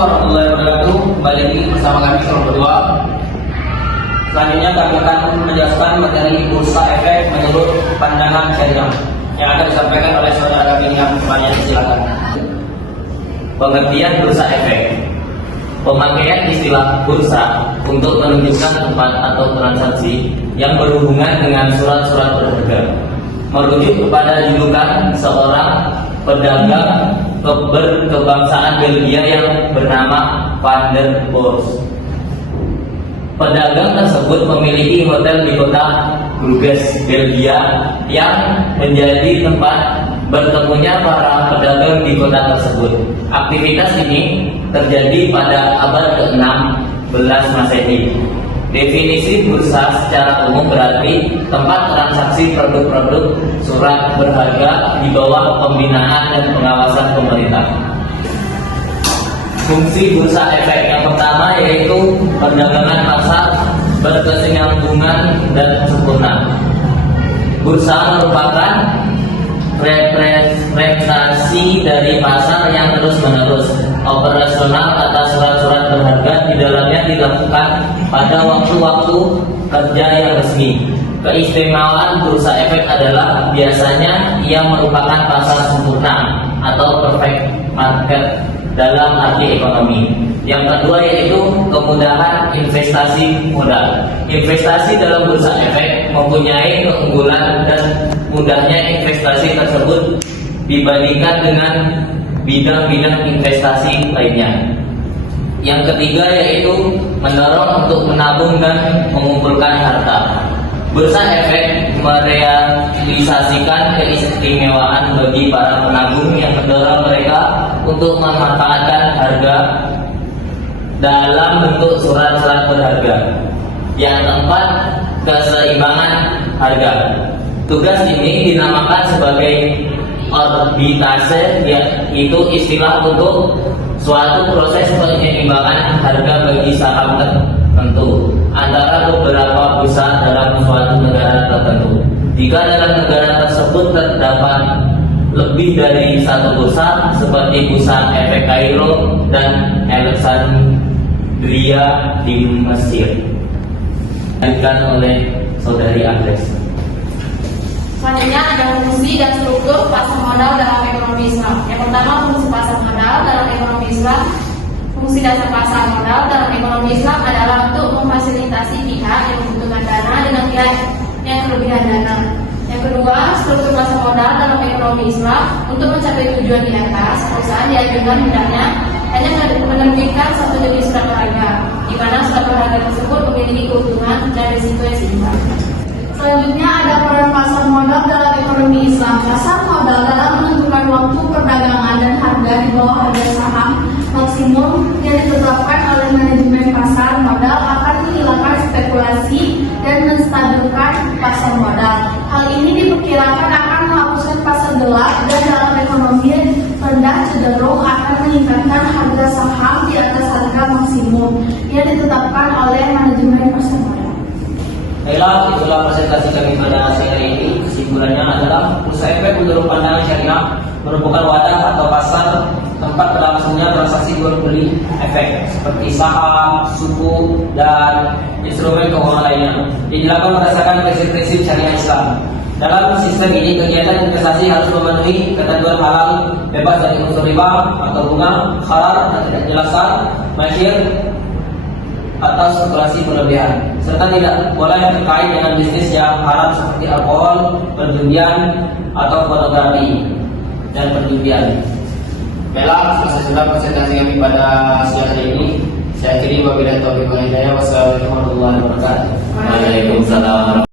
warahmatullahi wabarakatuh. Kembali lagi bersama kami selama berdua. Selanjutnya kami akan menjelaskan materi bursa efek menurut pandangan syariah yang akan disampaikan oleh saudara kami yang bertanya. Silakan. Pengertian bursa efek. Pemakaian istilah bursa untuk menunjukkan tempat atau transaksi yang berhubungan dengan surat-surat berharga, merujuk kepada julukan seorang pedagang berkebangsaan Belgia yang bernama Van der Bos. Pedagang tersebut memiliki hotel di kota Bruges, Belgia, yang menjadi tempat bertemunya para pedagang di kota tersebut. Aktivitas ini terjadi pada abad ke-16 Masehi. Definisi bursa secara umum berarti tempat transaksi produk-produk surat berharga di bawah pembinaan dan pengawasan pemerintah. Fungsi bursa efek yang pertama yaitu perdagangan pasar berkesinambungan dan sempurna. Bursa merupakan representasi dari pasar yang terus-menerus. Operasional atas surat-surat berharga di dalamnya dilakukan pada waktu-waktu kerja yang resmi. Keistimewaan bursa efek adalah biasanya ia merupakan pasar sempurna atau perfect market dalam arti ekonomi. Yang kedua yaitu kemudahan investasi modal. Investasi dalam bursa efek mempunyai keunggulan dan mudahnya investasi tersebut dibandingkan dengan bidang-bidang investasi lainnya. Yang ketiga yaitu mendorong untuk menabung dan mengumpulkan harta. Bursa efek merealisasikan keistimewaan bagi para penabung yang mendorong mereka untuk memanfaatkan harga dalam bentuk surat-surat berharga. Yang keempat, keseimbangan harga. Tugas ini dinamakan sebagai arbitrase, yaitu istilah untuk suatu proses penyeimbangan harga bagi saham tertentu antara beberapa bursa dalam suatu negara tertentu. Jika dalam negara tersebut terdapat lebih dari satu bursa, seperti bursa efek Kairo dan Alexandria di Mesir. Dilanjutkan oleh saudari Agnes. Selanjutnya ada fungsi dan struktur pasar modal dalam ekonomi Islam. Yang pertama, fungsi pasar modal dalam ekonomi Islam. Fungsi dasar pasar modal dalam ekonomi Islam adalah untuk memfasilitasi pihak yang membutuhkan dana dengan pihak yang kelebihan dana. Yang kedua, struktur pasar modal dalam ekonomi Islam untuk mencapai tujuan di atas, perusahaan dianjurkan hendaknya hanya menerbitkan satu jenis surat berharga, di mana surat berharga tersebut memiliki keuntungan dan risiko yang seimbang. Selanjutnya ada peran pasar modal dalam ekonomi Islam. Pasar modal dalam menentukan waktu perdagangan dan harga di bawah harga saham maksimum yang ditetapkan oleh manajemen pasar modal akan menghilangkan spekulasi dan menstabilkan pasar modal. Hal ini diperkirakan akan menghapuskan pasar gelap dan dalam ekonomi rendah cenderung akan meningkatkan harga saham di atas harga maksimum yang ditetapkan oleh manajemen pasar modal. Baiklah, itulah presentasi kami pada siang hari ini. Kesimpulannya adalah bursa efek menurut pandangan syariah merupakan wadah atau pasar tempat berlangsungnya transaksi jual beli efek seperti saham, suku, dan instrumen keuangan lainnya. Dilakukan berdasarkan prinsip-prinsip syariah Islam. Dalam sistem ini, kegiatan investasi harus memenuhi ketentuan halal, bebas dari unsur riba atau bunga, halal dan tidak jelaskan, masyir atau spekulasi berlebihan, serta tidak boleh terkait dengan bisnis yang haram seperti alkohol, perjudian, atau pornografi dan perjudian. Baiklah, selesai sudah presentasi kami pada siang hari ini. Saya akhiri wabillahi taufiq wal hidayah. Wassalamualaikum warahmatullahi wabarakatuh. Waalaikumsalam.